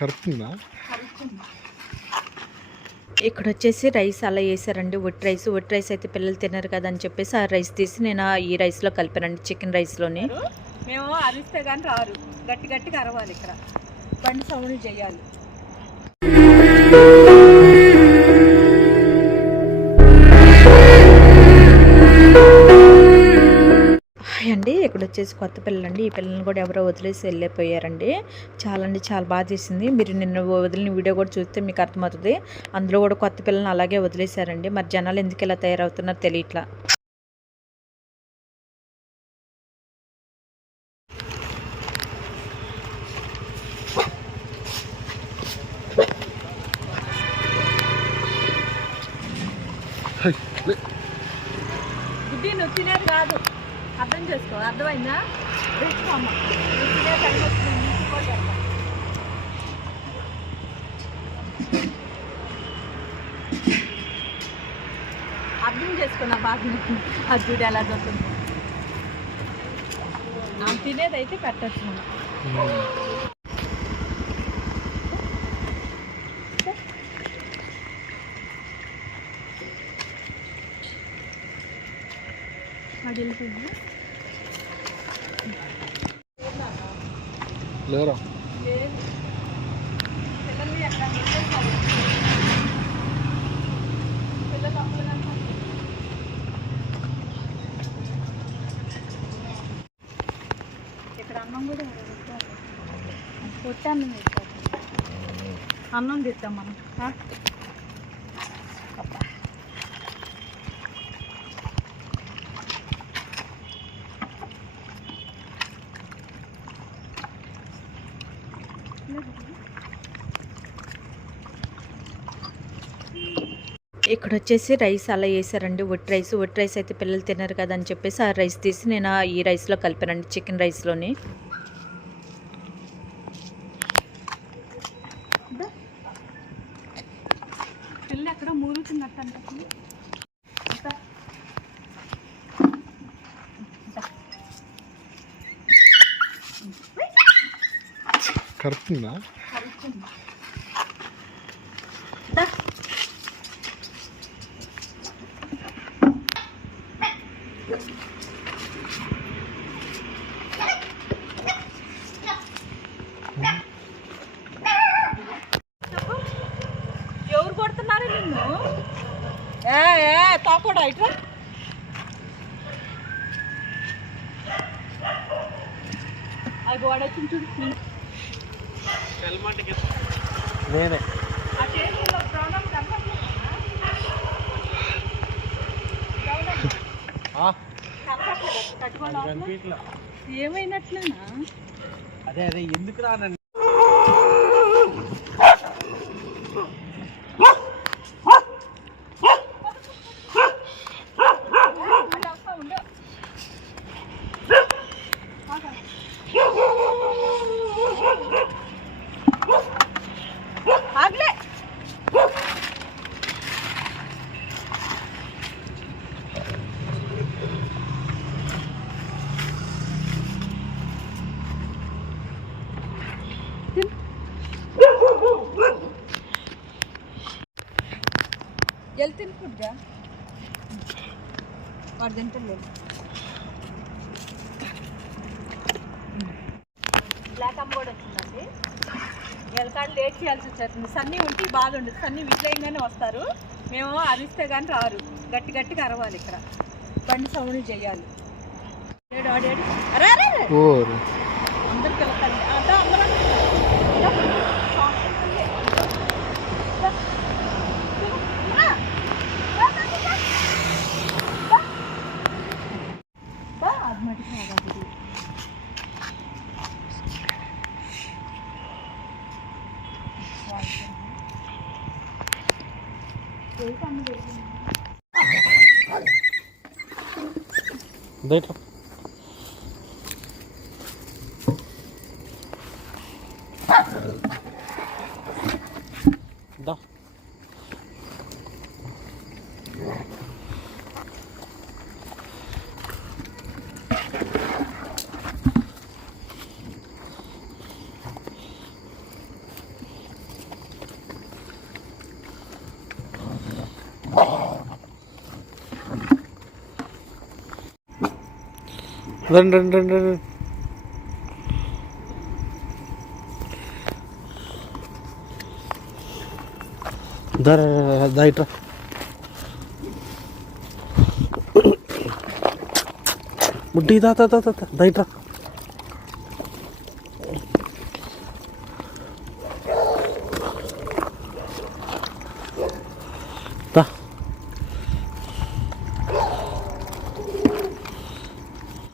కరుతుందా? ఇక్కడ వచ్చేసి రైస్ అలా వేసారండి. ఒట్టి రైస్ అయితే పిల్లలు తినరు కదా అని చెప్పేసి ఆ రైస్ తీసి నేను ఈ రైస్లో కలిపానండి, చికెన్ రైస్లోని. మేము అరిస్తే కానీ రారు, గట్టి గట్టిగా అరవాలి, ఇక్కడ బండి సౌండ్ చేయాలి. అండి ఇక్కడ వచ్చేసి కొత్త పిల్లలండి. ఈ పిల్లల్ని కూడా ఎవరో వదిలేసి వెళ్ళిపోయారండి. చాలా బాగా తీసింది. మీరు నిన్న వదిలిన వీడియో కూడా చూస్తే మీకు అర్థమవుతుంది. అందులో కూడా కొత్త పిల్లల్ని అలాగే వదిలేశారండి. మరి జనాలు ఎందుకు ఇలా తయారవుతున్నారో తెలియట్లా. బుద్ధి నువ్వు తినేది కాదు, అర్థం చేసుకో, అర్థమైందా? రుచికమ్మ తినే టైం వస్తుంది, అర్థం చేసుకున్నా బాగా. అది చూడు ఎలా దొరుకుతుంది. తినేది అయితే పెట్టచ్చు మనం. లేరా పిల్లల్ని ఎక్కడ పిల్లలు ఇక్కడ అన్నం కూడా పొట్టాన్నం అన్నం తింటాం మనం. ఇక్కడ వచ్చేసి రైస్ అలా వేసారండి. ఒట్టి రైస్ అయితే పిల్లలు తినరు కదా అని చెప్పేసి ఆ రైస్ తీసి నేను ఈ రైస్లో కలిపానండి, చికెన్ రైస్లోని. పిల్లలు ఎక్కడ మూరుతున్నట్టు అంటే కరుతుందా? ఎవరు కొడుతున్నారు నిన్ను? తాకోడా ఇట్లా అది వాడొచ్చి చూడు. నేనే ఏమైనట్లేనా? అదే ఎందుకు రానండి. వెళ్తుంది ఫుడ్గా వాడు తింటలేదు. బ్లాక్ అమ్మ కూడా వచ్చిందండి. ఎలకాడు లేట్ చేయాల్సి వచ్చేస్తుంది. సన్నీ ఉంటే బాధ ఉండదు. సన్నీ వీటిలోగానే వస్తారు, మేము అరిస్తే కానీ రారు, గట్టి గట్టిగా అరవాలి, ఇక్కడ బండి సౌండ్ చేయాలి. అందరికి వెళ్తాను అందరూ देखो दा రండి రండి రండి రండి. దా ఇట్రా. బుడ్డి దా దా దా దా ఇట్రా.